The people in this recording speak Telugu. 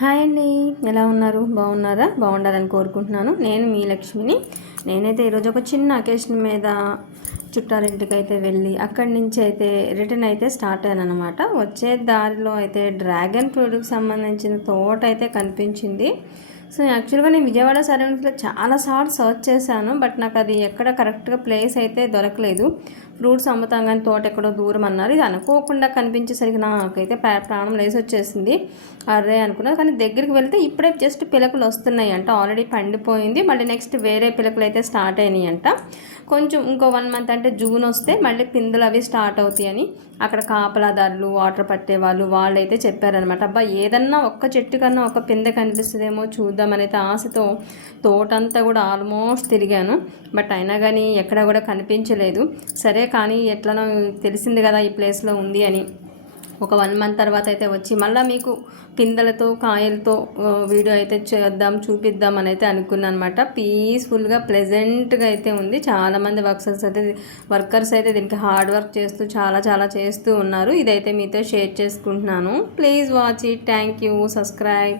హాయ్ అండి. ఎలా ఉన్నారు? బాగున్నారా? బాగుండాలని కోరుకుంటున్నాను. నేను మీ లక్ష్మిని. నేనైతే ఈరోజు ఒక చిన్న అకేషన్ మీద చుట్టాలింటికి అయితే వెళ్ళి అక్కడి నుంచి అయితే రిటర్న్ అయితే స్టార్ట్ అయ్యాను అనమాట వచ్చే దారిలో అయితే డ్రాగన్ ఫ్రూట్కి సంబంధించిన తోట అయితే కనిపించింది. సో యాక్చువల్గా నేను విజయవాడ సరౌండింగ్స్లో చాలాసార్లు సర్చ్ చేశాను బట్ నాకు అది ఎక్కడ కరెక్ట్గా ప్లేస్ అయితే దొరకలేదు. ఫ్రూట్స్ అమ్ముతాం కానీ తోట ఎక్కడో దూరం అన్నారు. ఇది అనుకోకుండా కనిపించేసరికి నాకైతే ప్రాణం లేసి వచ్చేసింది అర్రే అనుకున్నాను కానీ దగ్గరికి వెళ్తే ఇప్పుడే జస్ట్ పిలకలు వస్తున్నాయి అంట. ఆల్రెడీ పండిపోయింది. మళ్ళీ నెక్స్ట్ వేరే పిలకలు అయితే స్టార్ట్ అయినాయి అంట. కొంచెం ఇంకో వన్ మంత్ అంటే జూన్ వస్తే మళ్ళీ పిందులు అవి స్టార్ట్ అవుతాయని అక్కడ కాపలాదారులు వాటర్ పట్టే వాళ్ళు వాళ్ళు అయితే చెప్పారనమాట అబ్బా ఏదన్నా ఒక్క చెట్టు కన్నా ఒక పిందె కనిపిస్తుందేమో చూద్దాం చూద్దామనైతే ఆశతో తోటంతా కూడా ఆల్మోస్ట్ తిరిగాను. బట్ అయినా కానీ ఎక్కడ కూడా కనిపించలేదు. సరే కానీ ఎట్లనో తెలిసింది కదా ఈ ప్లేస్లో ఉంది అని. ఒక వన్ మంత్ తర్వాత అయితే వచ్చి మళ్ళీ మీకు పిందలతో కాయలతో వీడియో అయితే చేద్దాం చూపిద్దాం అని అయితే అనుకున్నాను అనమాట పీస్ఫుల్గా ప్లెజెంట్గా అయితే ఉంది. చాలామంది వర్కర్స్ అయితే వర్కర్స్ అయితే దీనికి హార్డ్ వర్క్ చేస్తూ చాలా చాలా చేస్తూ ఉన్నారు. ఇదైతే మీతో షేర్ చేసుకుంటున్నాను. Please watch it. Thank you. Subscribe.